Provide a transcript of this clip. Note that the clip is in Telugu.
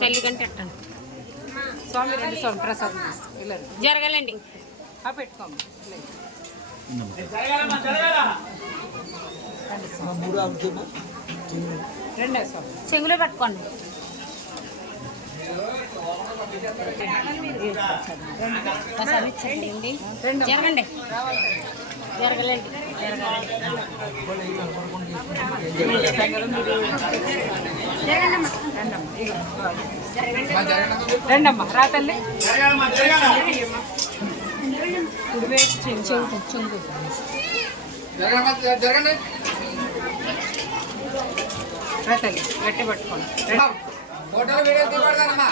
తల్లి కంటే అట్టండి స్వామి రెండు స్వామి ప్రసాదం జరగాలండి. ఆ పెట్టుకోమ్మ. రెండే స్వామి చెంగులో పెట్టుకోండి. ప్రసాదం జరగండి జరగలేండి జరగాలండి రెండమ్మా రా తల్లి కుడివైపు చెంగు చెంగు జరగండి రా తల్లి గట్టి పట్టుకోండి ఫోటోలు వీడియో తీపడతానమ్మా